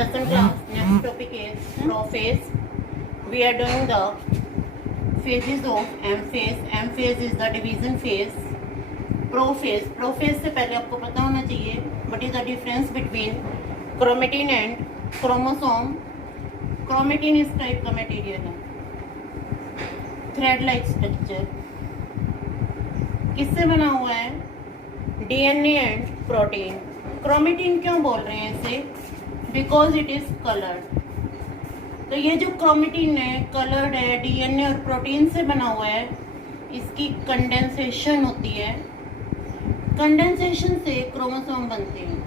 Lesson class. Next topic is prophase. We are doing the phases of M phase. M phase is the division phase. Prophase. Prophase से पहले आपको पता होना चाहिए what is the difference between chromatin and chromosome. Chromatin इस type का material है, thread like structure. किससे बना हुआ है? DNA and protein. क्रोमेटिन क्यों बोल रहे हैं इसे? Because it is coloured. तो ये जो क्रोमेटिन है कलर्ड है, डीएनए और प्रोटीन से बना हुआ है. इसकी कंडेंसेशन होती है, कंडेंसेशन से क्रोमोसोम बनते हैं.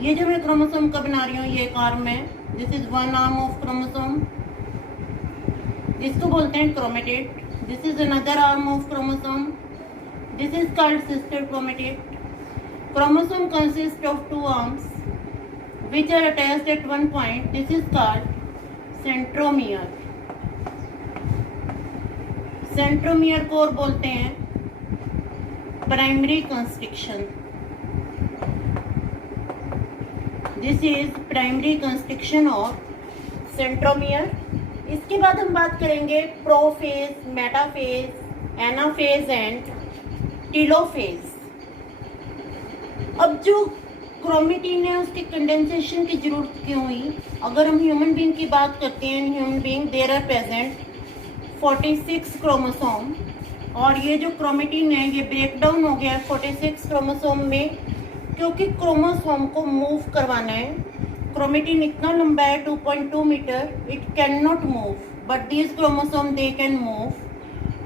ये जो मैं क्रोमोसोम का बना रही हूँ ये एक आर्म है. This is one arm of chromosome, जिसको बोलते हैं chromatid. This is another arm of chromosome. This is called sister chromatid. Chromosome consist of two arms which are attached at one point. This is called centromere. Centromere को और बोलते हैं primary constriction. This is primary constriction of centromere. इसके बाद हम बात करेंगे prophase, metaphase, anaphase and telophase. अब जो क्रोमेटिन है उसकी कंडेंसेशन की जरूरत क्यों हुई? अगर हम ह्यूमन बीइंग की बात करते हैं, human being there are present 46 chromosome. और ये जो क्रोमेटिन है ये ब्रेक डाउन हो गया है 46 क्रोमोसोम में, क्योंकि क्रोमोसोम को मूव करवाना है. क्रोमेटिन इतना लंबा है 2.2 metre. It can not move but these chromosome they can move.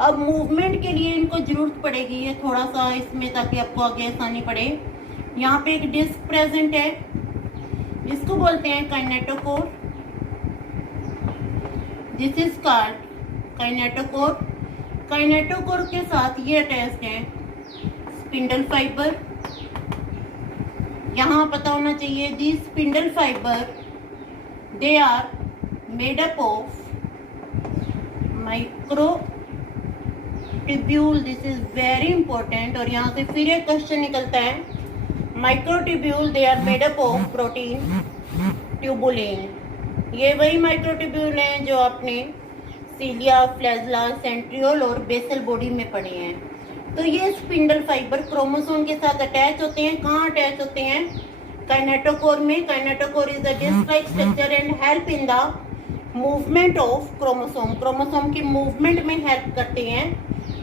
अब मूवमेंट के लिए इनको जरूरत पड़ेगी ये थोड़ा सा इसमें, ताकि आपको आगे आसानी पड़े. यहाँ पे एक डिस्क प्रेजेंट है, इसको बोलते हैं kinetochore. This is called kinetochore. Kinetochore के साथ ये अटैच्ड है स्पिंडल फाइबर. यहाँ पता होना चाहिए the spindle fibre they are made up of microtubule. This is very important. और यहाँ से फिर एक क्वेश्चन निकलता है. Microtubule they are made up of protein tubulin. ये वही माइक्रोट्यूब्यूल हैं जो आपने सीलिया, फ्लैजला, सेंट्रियोल और बेसल बॉडी में पढ़े हैं. तो ये स्पिंडल फाइबर क्रोमोसोम के साथ अटैच होते हैं. कहाँ अटैच होते हैं? काइनेटोकोर में. Kinetochore is a disc like structure and help in the movement of chromosome. Chromosome की मूवमेंट में हेल्प करते हैं.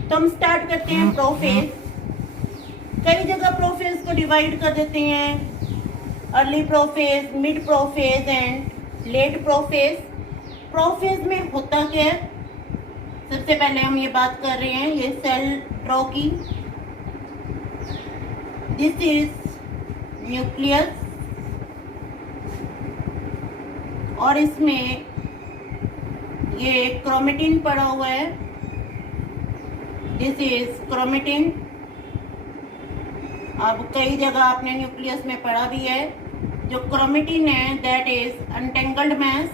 तो हम स्टार्ट करते हैं प्रोफेज. कई जगह प्रोफेज को डिवाइड कर देते हैं, early prophase, mid prophase and let prophase. Prophase में होता क्या है? सबसे पहले हम ये बात कर रहे हैं ये सेल ड्रॉ की. दिस इज न्यूक्लियस और इसमें ये क्रोमेटिन पड़ा हुआ है. This is chromatin. अब कई जगह आपने न्यूक्लियस में पढ़ा भी है. जो क्रोमेटिन है that is untangled mess.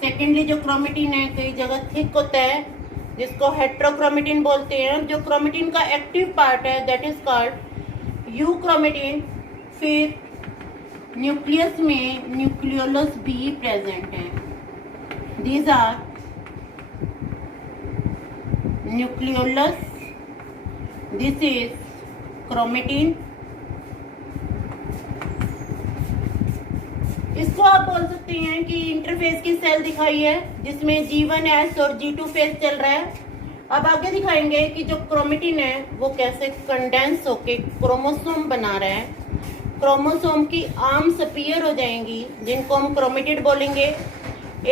Secondly जो क्रोमेटिन है कई जगह थिक होता है, जिसको हेट्रोक्रोमेटिन बोलते हैं. जो क्रोमेटिन का एक्टिव पार्ट है दैट इज कॉल्ड यूक्रोमेटिन. फिर न्यूक्लियस में न्यूक्लियोलस भी प्रेजेंट है. These are nucleolus. This is chromatin. इसको आप बोल सकते हैं कि इंटरफेस की सेल दिखाई है जिसमें G1S और G2 फेज चल रहा है. अब आगे दिखाएंगे कि जो क्रोमेटिन है वो कैसे कंडेंस होके क्रोमोसोम बना रहा है. क्रोमोसोम की आर्म्स अपीयर हो जाएंगी जिनको हम क्रोमेटिड बोलेंगे.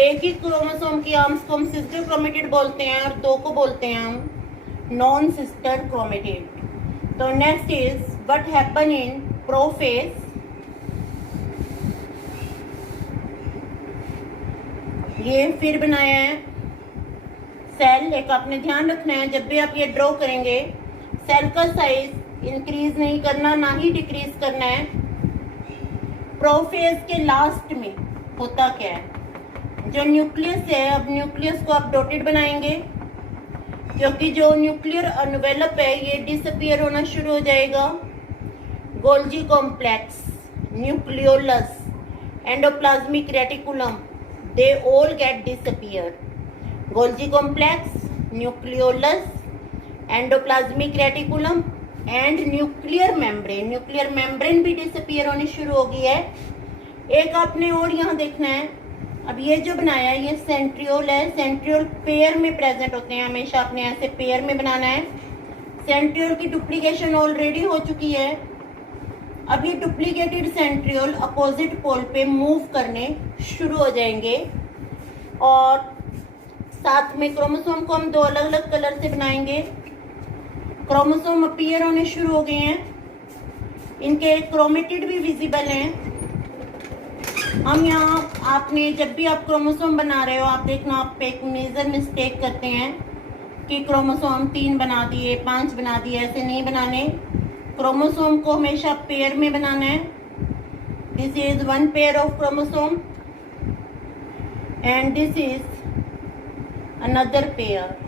एक ही क्रोमोसोम की आर्म्स को हम सिस्टर क्रोमेटिड बोलते हैं और दो को बोलते हैं हम नॉन सिस्टर क्रोमेटिड. तो next is what happen in prophase. ये फिर बनाया है सेल. एक आपने ध्यान रखना है जब भी आप ये ड्रॉ करेंगे सेल का साइज इंक्रीज नहीं करना ना ही डिक्रीज करना है. प्रोफेज के लास्ट में होता क्या है? जो न्यूक्लियस है, अब न्यूक्लियस को आप डॉटेड बनाएंगे क्योंकि जो न्यूक्लियर एनवेलप है ये डिसअपियर होना शुरू हो जाएगा. Golgi complex, nucleolus, endoplasmic reticulum, they all get disappear. Golgi complex, nucleolus, endoplasmic reticulum and nuclear membrane भी डिसअपियर होनी शुरू हो गई है। एक आपने और यहाँ देखना है, अब ये जो बनाया है ये सेंट्रियोल है। सेंट्रियोल पेयर में प्रेजेंट होते हैं, हमेशा आपने ऐसे पेयर में बनाना है। सेंट्रियोल की डुप्लीकेशन ऑलरेडी हो चुकी है। अब ये डुप्लीकेटेड सेंट्रियोल अपोजिट पोल पे मूव करने शुरू हो जाएंगे और साथ में क्रोमोसोम को हम दो अलग अलग कलर से बनाएंगे। क्रोमोसोम अपीयर होने शुरू हो गए हैं, इनके क्रोमेटिड भी विजिबल हैं। हम यहाँ आपने जब भी आप क्रोमोसोम बना रहे हो, आप देखना आप एक मेजर मिस्टेक करते हैं कि क्रोमोसोम 3 बना दिए, 5 बना दिए, ऐसे नहीं बनाने। क्रोमोसोम को हमेशा पेयर में बनाना है। This is 1 pair of chromosome and this is another pair.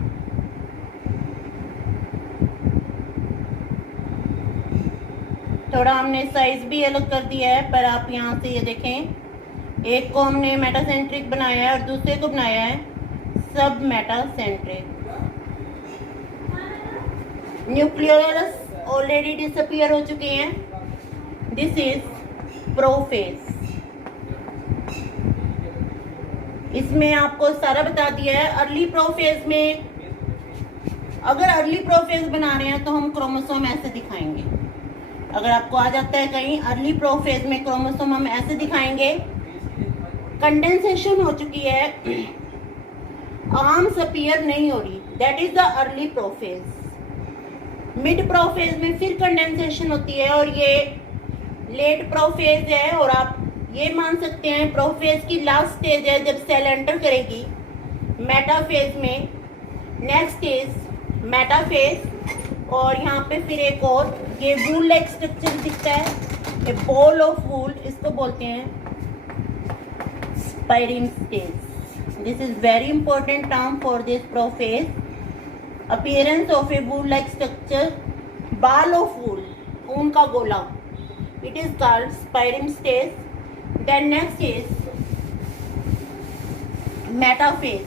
थोड़ा हमने साइज भी अलग कर दिया है, पर आप यहाँ से ये देखें, एक को हमने मेटासेंट्रिक बनाया है और दूसरे को बनाया है सब मेटासेंट्रिक। न्यूक्लियस ऑलरेडी डिसअपियर हो चुके हैं। This is prophase. इसमें आपको सारा बता दिया है। अर्ली प्रोफेज में, अगर अर्ली प्रोफेज बना रहे हैं तो हम क्रोमोसोम ऐसे दिखाएंगे। अगर आपको आ जाता है कहीं अर्ली प्रोफेज में क्रोमोसोम हम ऐसे दिखाएंगे। कंडेंसेशन हो चुकी है, आर्म्स अपीयर नहीं हो रही, that is the early prophase. Mid prophase में फिर कंडेंसेशन होती है और ये लेट प्रोफेज है। और आप ये मान सकते हैं प्रोफेज की लास्ट स्टेज है जब सेल एंटर करेगी मेटाफेज में। नेक्स्ट इज मेटाफेज और यहाँ पे फिर एक और ये वूल लाइक स्ट्रक्चर दिखता है, ए बॉल ऑफ वूल, इसको बोलते हैं spireme stage. This is very important term for this prophase. Appearance of a wool like structure, ball of wool, ऊन का गोला, it is called spireme stage. Then next is metaphase.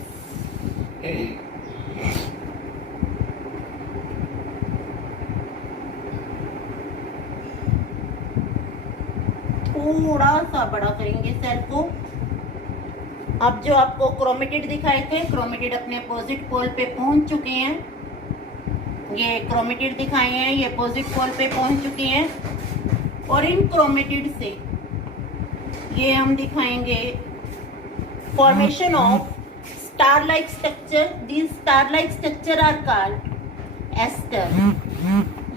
थोड़ा सा बड़ा करेंगे सेल को। अब जो आपको क्रोमेटिड दिखाए थे, क्रोमेटिड अपने अपोजिट पोल पे पहुंच चुके हैं। ये क्रोमेटिड दिखाए हैं, ये अपोजिट पोल पे पहुंच चुके हैं और इन क्रोमेटिड से ये हम दिखाएंगे formation of star like structure. These star like structure are called aster.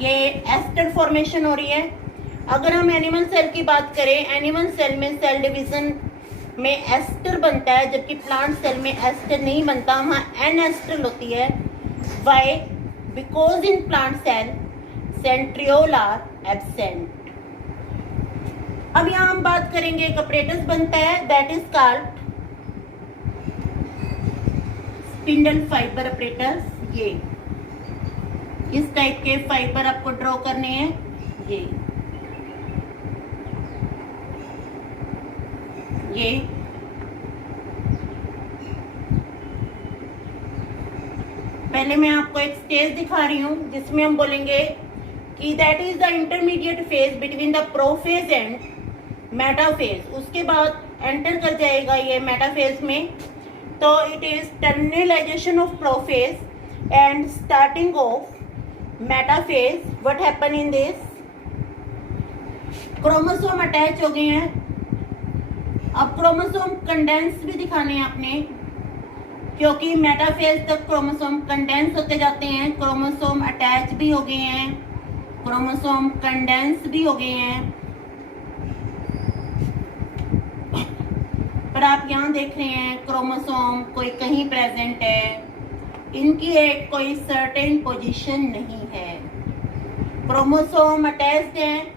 ये एस्टर फॉर्मेशन हो रही है। अगर हम एनिमल सेल की बात करें, एनिमल सेल में सेल डिवीजन में एस्टर बनता है, जबकि प्लांट सेल में एस्टर नहीं बनता, वहाँ एन एस्टर होती है। Why? Because in plant cell centriole are absent. अब यहाँ हम बात करेंगे एक अपरेटस बनता है, that is called spindle fibre apparatus. ये इस टाइप के फाइबर आपको ड्रॉ करने हैं। ये पहले मैं आपको एक स्टेज दिखा रही हूँ जिसमें हम बोलेंगे कि that is the intermediate phase between the prophase and metaphase. उसके बाद एंटर कर जाएगा ये मेटाफेज में, तो it is terminalisation of prophase and starting of metaphase. What happen in this? Chromosome attach हो गए हैं। अब क्रोमोसोम कंडेंस भी दिखाने हैं आपने, क्योंकि मेटाफेज तक क्रोमोसोम कंडेंस होते जाते हैं। क्रोमोसोम अटैच भी हो गए हैं, क्रोमोसोम कंडेंस भी हो गए हैं। पर आप यहाँ देख रहे हैं क्रोमोसोम कोई कहीं प्रेजेंट है, इनकी एक कोई सर्टेन पोजीशन नहीं है। क्रोमोसोम अटैच्ड हैं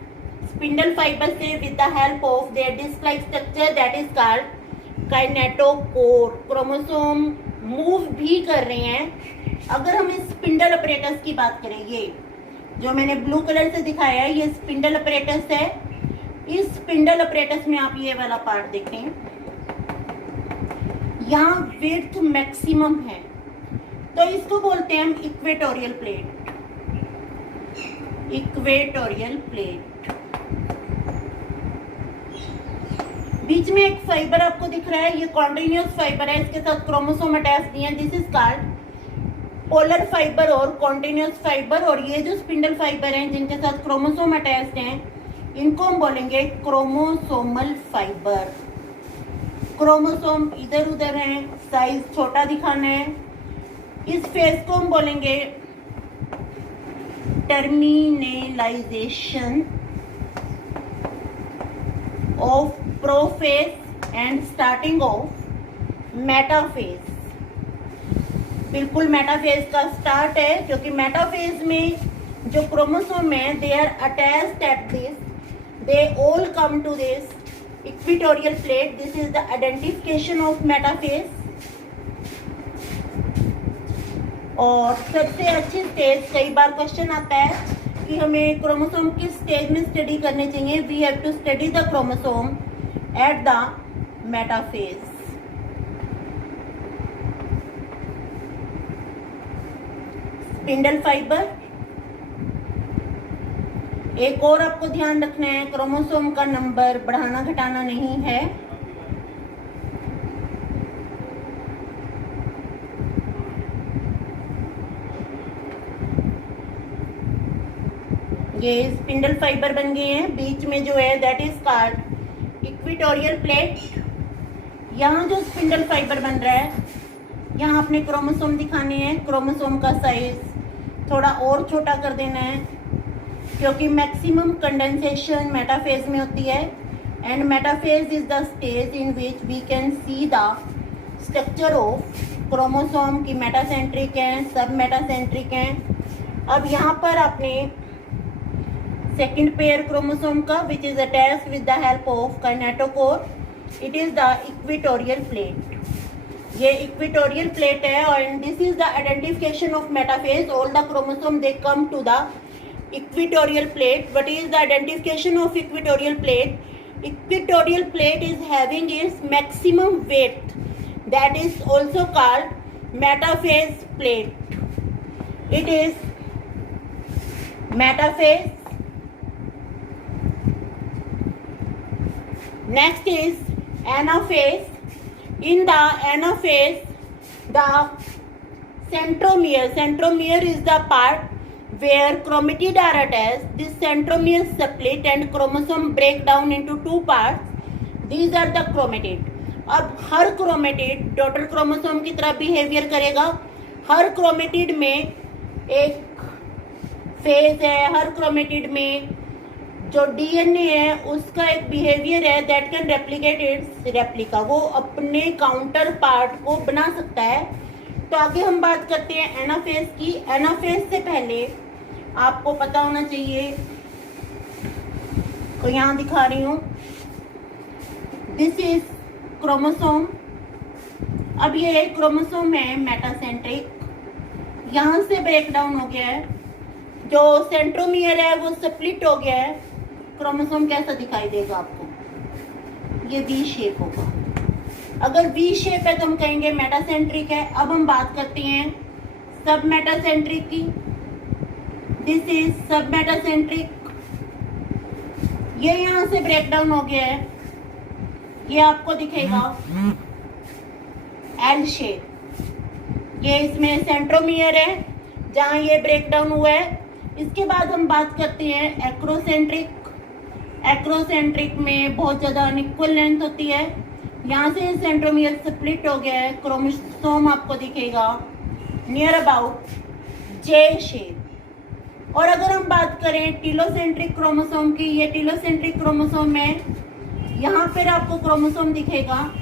स्पिंडल फाइबर से with the help of their disc like structure that is called kinetochore. Chromosome move भी कर रहे हैं। अगर हम इस स्पिंडल अपरेटस की बात करें, ये जो मैंने ब्लू कलर से दिखाया है ये स्पिंडल अपरेटस है। इस स्पिंडल अपरेटस में आप ये वाला पार्ट देखें, यहाँ विड्थ मैक्सिमम है, तो इसको बोलते हैं हम इक्वेटोरियल प्लेट। Equatorial plate. बीच में एक फाइबर आपको दिख रहा है, ये कॉन्टिन्यूअस फाइबर है, इसके साथ क्रोमोसोम अटैच दिए हैं। This is called polar fibre और कॉन्टिन्यूअस फाइबर। और ये जो स्पिंडल फाइबर हैं जिनके साथ क्रोमोसोम अटैच्ड हैं, इनको हम बोलेंगे क्रोमोसोमल फाइबर। क्रोमोसोम इधर उधर हैं, साइज छोटा दिखाना है। इस फेज को हम बोलेंगे terminalization of prophase and starting of metaphase. बिल्कुल मेटाफेज का स्टार्ट है, क्योंकि मेटाफेज में जो क्रोमोसोम है they are attached at this, they all come to this equatorial plate. This is the identification of metaphase. और सबसे अच्छी स्टेज, कई बार क्वेश्चन आता है कि हमें क्रोमोसोम किस स्टेज में स्टडी करने चाहिए। We have to study the chromosome at the metaphase. Spindle fibre. एक और आपको ध्यान रखना है, क्रोमोसोम का नंबर बढ़ाना घटाना नहीं है। ये स्पिंडल फाइबर बन गए हैं, बीच में जो है that is called equatorial plate. यहाँ जो स्पिंडल फाइबर बन रहा है, यहाँ अपने क्रोमोसोम दिखाने हैं। क्रोमोसोम का साइज थोड़ा और छोटा कर देना है, क्योंकि मैक्सिमम कंडेंसेशन मेटाफेज में होती है। And metaphase is the stage in which we can see the structure of chromosome की मेटासेंट्रिक हैं, सब मेटासेंट्रिक हैं। अब यहाँ पर आपने सेकेंड पेयर क्रोमोसोम का which is attached with the help of kinetochore, it is the equatorial plate. ये इक्वेटोरियल प्लेट है और this is the identification of metaphase. All the chromosome they come to the equatorial plate. What is the identification of equatorial plate? Equatorial plate is having its maximum width, that is also called metaphase plate. It is metaphase. Next is anaphase. In the anaphase, the centromere. Centromere is the part where chromatid are attached. This centromere split and chromosome break down into two parts. These are the chromatid. अब हर chromatid daughter chromosome की तरह behaviour करेगा। हर chromatid में एक phase है, हर chromatid में जो DNA है उसका एक बिहेवियर है that can replicate it's replica. वो अपने काउंटर पार्ट को बना सकता है। तो आगे हम बात करते हैं एनाफेज की। एनाफेज से पहले आपको पता होना चाहिए, तो यहाँ दिखा रही हूँ, दिस इज क्रोमोसोम। अब ये क्रोमोसोम है मेटासेंट्रिक, यहाँ से ब्रेक डाउन हो गया है। जो सेंट्रोमियर है वो स्प्लिट हो गया है। क्रोमोसोम कैसा दिखाई देगा आपको? ये वी शेप होगा। अगर वी शेप है तो हम कहेंगे मेटासेंट्रिक है। अब हम बात करते हैं सब मेटासेंट्रिक की। दिस इज सब मेटासेंट्रिक। ये यहाँ से ब्रेक डाउन हो गया है, ये आपको दिखेगा एल शेप। ये इसमें सेंट्रोमियर है जहाँ ये ब्रेक डाउन हुआ है। इसके बाद हम बात करते हैं एक्रोसेंट्रिक। एक्रोसेंट्रिक में बहुत ज़्यादा अनइक्वल लेंथ होती है। यहाँ से सेंट्रोमियर स्प्लिट हो गया है। क्रोमोसोम आपको दिखेगा नियर अबाउट जे शेप। और अगर हम बात करें टीलोसेंट्रिक क्रोमोसोम की, ये टीलोसेंट्रिक क्रोमोसोम है, यहाँ पर आपको क्रोमोसोम दिखेगा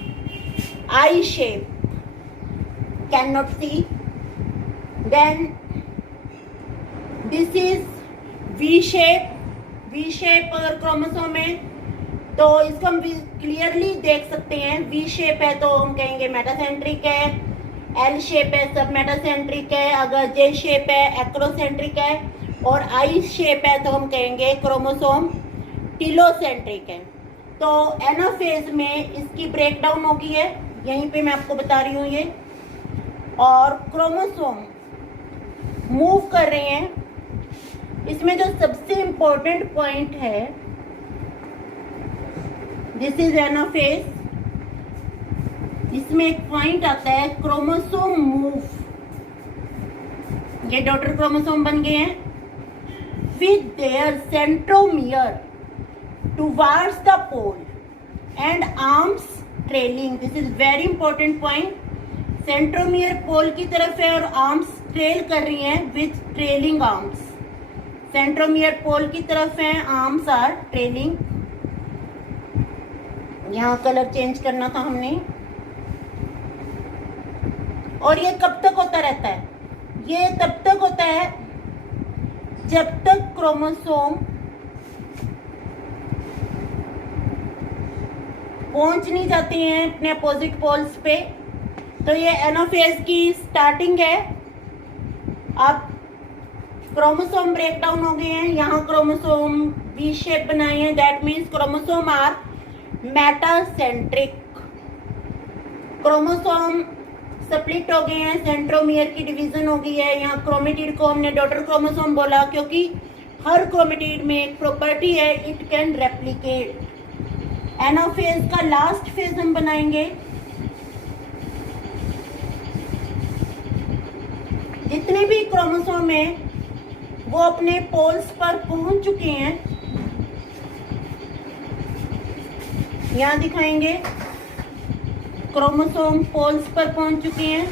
I shape, can not see. Then this is V shape. V shape अगर क्रोमोसोम है तो इसको हम क्लियरली देख सकते हैं। वी शेप है तो हम कहेंगे मेटासेंट्रिक है, एल शेप है सब मेटासेंट्रिक है, अगर जे शेप है एक्रोसेंट्रिक है, और आई शेप है तो हम कहेंगे क्रोमोसोम टीलोसेंट्रिक है। तो एनाफेज में इसकी ब्रेकडाउन होगी है, यहीं पे मैं आपको बता रही हूँ ये। और क्रोमोसोम मूव कर रहे हैं। इसमें जो सबसे इंपॉर्टेंट पॉइंट है, दिस इज एनाफेज। इसमें एक पॉइंट आता है क्रोमोसोम मूव। ये डॉटर क्रोमोसोम बन गए हैं with their centromere towards the pole and arms trailing. This is very important point. Centromere pole की तरफ है और आर्म्स ट्रेल कर रही हैं with trailing arms. Centromere pole की तरफ है, आर्म्स आर ट्रेलिंग। यहाँ कलर चेंज करना था हमने। और ये कब तक होता रहता है? ये तब तक होता है जब तक क्रोमोसोम पहुंच नहीं जाते हैं अपने अपोजिट पोल्स पे। तो ये एनाफेज की स्टार्टिंग है। अब क्रोमोसोम ब्रेकडाउन हो गए हैं, यहाँ क्रोमोसोम वी शेप बनाए हैं, that means chromosome are metacentric. Chromosome split हो गए हैं, सेंट्रोमियर की डिवीजन हो गई है। यहाँ क्रोमेटिड को हमने डॉटर क्रोमोसोम बोला क्योंकि हर क्रोमेटिड में एक प्रॉपर्टी है, इट कैन रेप्लिकेट। एनाफेज का लास्ट फेज हम बनाएंगे। जितने भी क्रोमोसोम हैं वो अपने पोल्स पर पहुंच चुके हैं। यहाँ दिखाएंगे क्रोमोसोम पोल्स पर पहुंच चुके हैं।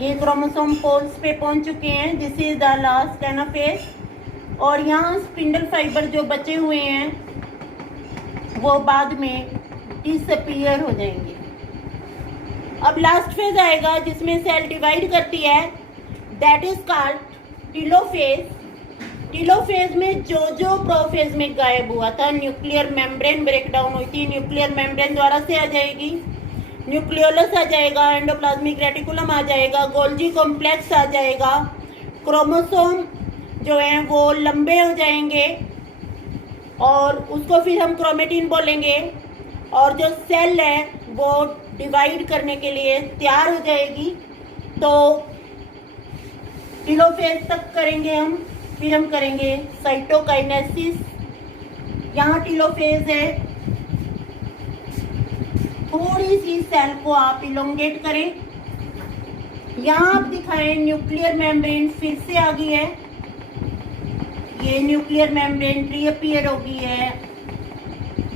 ये क्रोमोसोम पोल्स पे पहुंच चुके हैं। This is the last anaphase. और यहाँ स्पिंडल फाइबर जो बचे हुए हैं वो बाद में डिसअपीयर हो जाएंगे। अब लास्ट फेज आएगा जिसमें सेल डिवाइड करती है, that is called telophase. Telophase में जो प्रोफेज में गायब हुआ था, न्यूक्लियर मेम्ब्रेन ब्रेकडाउन हुई थी, न्यूक्लियर मेम्ब्रेन द्वारा से आ जाएगी, न्यूक्लियोलस आ जाएगा, एंडोप्लाज्मिक रेटिकुलम आ जाएगा, गोल्जी कॉम्प्लेक्स आ जाएगा, क्रोमोसोम जो हैं वो लंबे हो जाएंगे और उसको फिर हम क्रोमेटिन बोलेंगे। और जो सेल है वो डिवाइड करने के लिए तैयार हो जाएगी। तो टीलोफेज तक करेंगे हम, फिर हम करेंगे साइटोकाइनेसिस। यहाँ टीलोफेज है। थोड़ी सी सेल को आप इलोंगेट करें। यहाँ आप दिखाएं न्यूक्लियर मेम्ब्रेन फिर से आ गई है। ये न्यूक्लियर मेम्ब्रेन रीअपीयर हो गई है।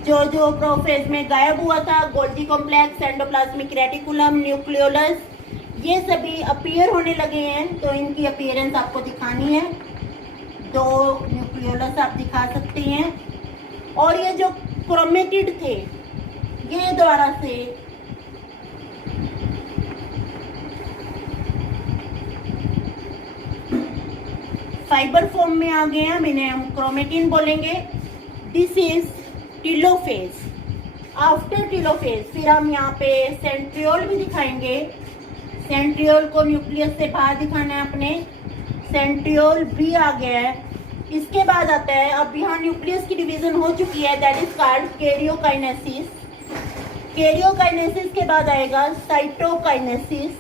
जो प्रोफेज में गायब हुआ था, Golgi complex, endoplasmic reticulum, nucleolus, ये सभी अपीयर होने लगे हैं। तो इनकी अपीयरेंस आपको दिखानी है। 2 न्यूक्लियोलस आप दिखा सकते हैं। और ये जो क्रोमेटिड थे ये द्वारा से फाइबर फॉर्म में आ गए हैं, इन्हें हम क्रोमेटिन बोलेंगे। This is telophase. After telophase फिर हम यहाँ पे सेंट्रियोल भी दिखाएंगे। सेंट्रियोल को न्यूक्लियस से बाहर दिखाना है अपने। सेंट्रियोल भी आ गया है। इसके बाद आता है, अब यहाँ न्यूक्लियस की डिवीजन हो चुकी है, that is called karyokinesis. Karyokinesis के बाद आएगा cytokinesis.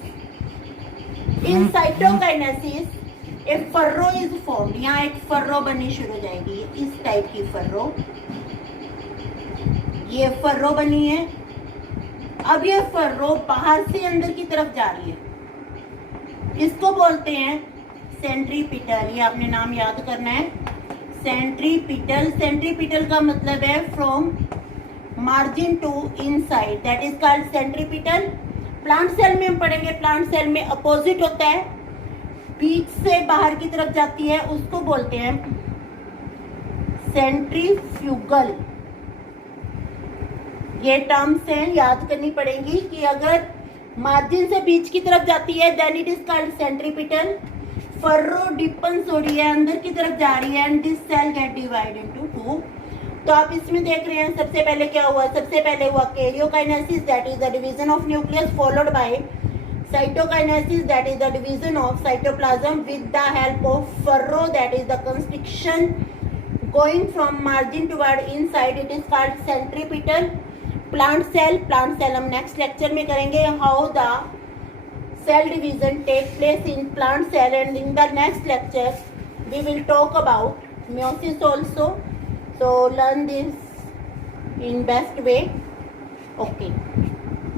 In cytokinesis a furrow is formed. यहाँ एक फर्रो बननी शुरू हो जाएगी, इस टाइप की फर्रो। ये फर्रो बनी है। अब ये फर्रो बाहर से अंदर की तरफ जा रही है। इसको बोलते हैं सेंट्रीपिटल। ये आपने नाम याद करना है, सेंट्रीपिटल। सेंट्रीपिटल का मतलब है from margin to inside, that is called centripetal. Plant cell में हम पढ़ेंगे, प्लांट सेल में अपोजिट होता है, बीच से बाहर की तरफ जाती है, उसको बोलते हैं सेंट्रीफ्यूगल। ये टर्म्स हैं, याद करनी पड़ेगी कि अगर मार्जिन से बीच की तरफ जाती है then it is called centripetal. Furrow deepens हो रही है, अंदर की तरफ जा रही है, and this cell get divide into 2 तो आप इसमें देख रहे हैं सबसे पहले क्या हुआ, सबसे पहले हुआ karyokinesis, that is the division of nucleus, followed by cytokinesis, that is the division of cytoplasm with the help of furrow, that is the constriction going from margin toward inside, it is called centripetal. Plant cell हम next lecture में करेंगे how the cell division take place in plant cell, and in the next lecture we will talk about meiosis also. So learn this in best way. Okay.